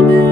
I'll